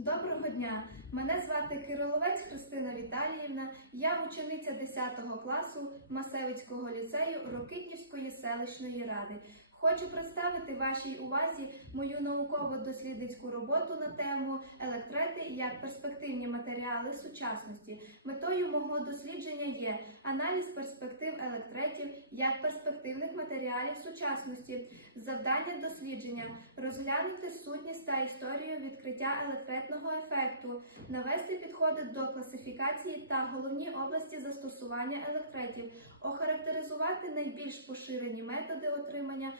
Доброго дня! Мене звати Кириловець Христина Віталіївна. Я учениця 10 класу Масевицького ліцею Рокитнівської селищної ради. Хочу представити вашій увазі мою науково-дослідницьку роботу на тему електрети як перспективні матеріали сучасності. Метою мого дослідження є аналіз перспектив електретів як перспективних матеріалів сучасності, завдання дослідження розглянути сутність та історію відкриття електретного ефекту, навести підходи до класифікації та головні області застосування електретів, охарактеризувати найбільш поширені методи отримання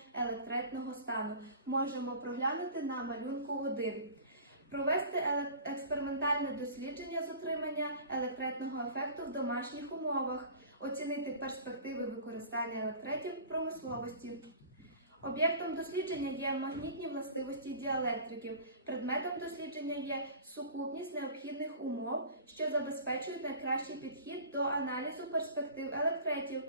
електретного стану. Можемо проглянути на малюнку 1. Провести експериментальне дослідження з отримання електретного ефекту в домашніх умовах, оцінити перспективи використання електретів в промисловості. Об'єктом дослідження є магнітні властивості діелектриків. Предметом дослідження є сукупність необхідних умов, що забезпечують найкращий підхід до аналізу перспектив електретів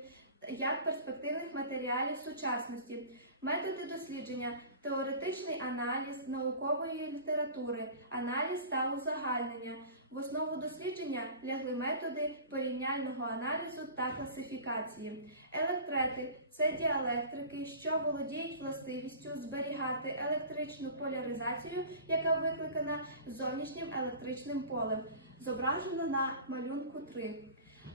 як перспективних матеріалів сучасності. Методи дослідження, теоретичний аналіз наукової літератури, аналіз та узагальнення. В основу дослідження лягли методи порівняльного аналізу та класифікації. Електрети це діелектрики, що володіють властивістю зберігати електричну поляризацію, яка викликана зовнішнім електричним полем, зображено на малюнку 3.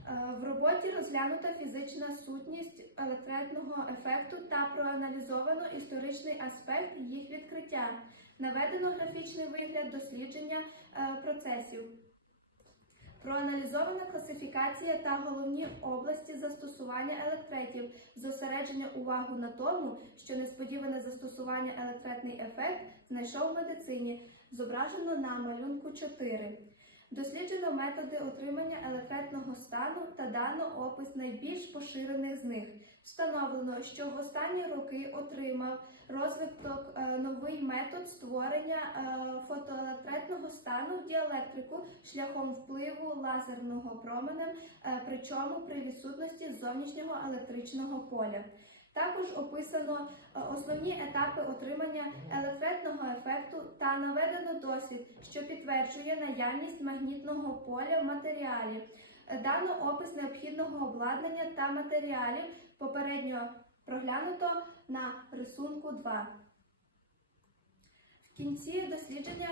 Е, В роботі розглянута фізична сутність електретного ефекту та проаналізовано історичний аспект їх відкриття. Наведено графічний вигляд дослідження е, процесів. Проаналізована класифікація та головні області застосування електретів, зосередження увагу на тому, що несподіване застосування електретний ефект знайшов в медицині, зображено на малюнку 4. Досліджено методи отримання електретного стану та дано опис найбільш поширених з них. Встановлено, що в останні роки отримав розвиток е, новий метод створення е, фотоелектретного стану в діелектрику шляхом впливу лазерного променем, е, причому при відсутності зовнішнього електричного поля. Також описано е, основні етапи отримання електретного та наведено досвід, що підтверджує наявність магнітного поля в матеріалі. Дано опис необхідного обладнання та матеріалів, попередньо проглянуто на рисунку 2. В кінці дослідження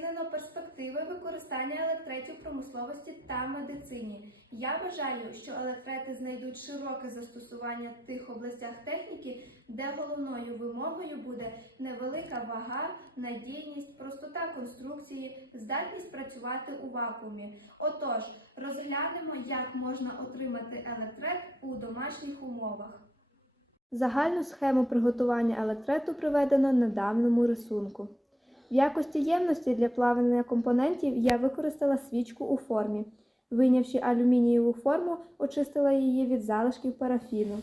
оцінено перспективи використання електретів промисловості та медицині. Я вважаю, що електрети знайдуть широке застосування в тих областях техніки, де головною вимогою буде невелика вага, надійність, простота конструкції, здатність працювати у вакуумі. Отож, розглянемо, як можна отримати електрет у домашніх умовах. Загальну схему приготування електрету приведено на даному рисунку. В якості ємності для плавлення компонентів я використала свічку у формі. Вийнявши алюмінієву форму, очистила її від залишків парафіну.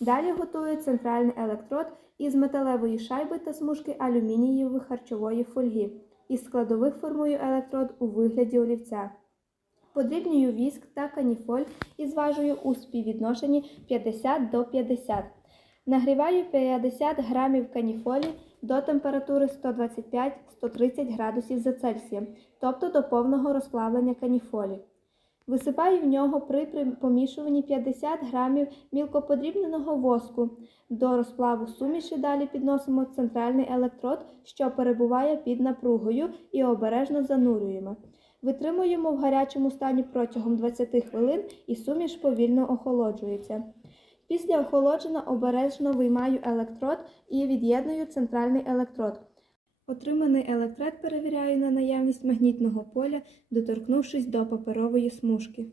Далі готую центральний електрод із металевої шайби та смужки алюмінієвої харчової фольги. Із складових формую електрод у вигляді олівця. Подрібнюю віск та каніфоль і зважую у співвідношенні 50 до 50. Нагріваю 50 грамів каніфолі до температури 125-130 градусів за Цельсієм, тобто до повного розплавлення каніфолі. Висипаю в нього при помішуванні 50 грамів мілкоподрібненого воску. До розплаву суміші далі підносимо центральний електрод, що перебуває під напругою, і обережно занурюємо. Витримуємо в гарячому стані протягом 20 хвилин і суміш повільно охолоджується. Після охолодження обережно виймаю електрод і від'єдную центральний електрод. Отриманий електрод перевіряю на наявність магнітного поля, доторкнувшись до паперової смужки.